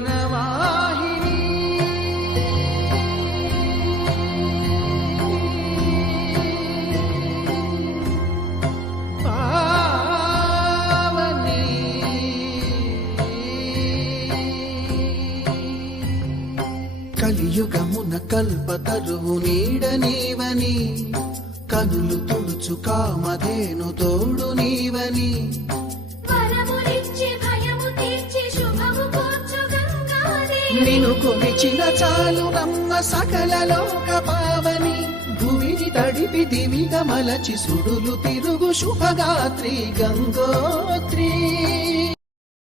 జీవనవాహిని పావని కలియుగమున కల్పతరువు నీడ నీవని కనులు తుడుచు కామధేను తోడు నీవని నిన్ను కొలిచిన చాలు నమ్మ సకల లోక పావని భూమిని తడిపి దివిగా మలచి సుడులు తిరుగు శుభగాత్రి గంగోత్రి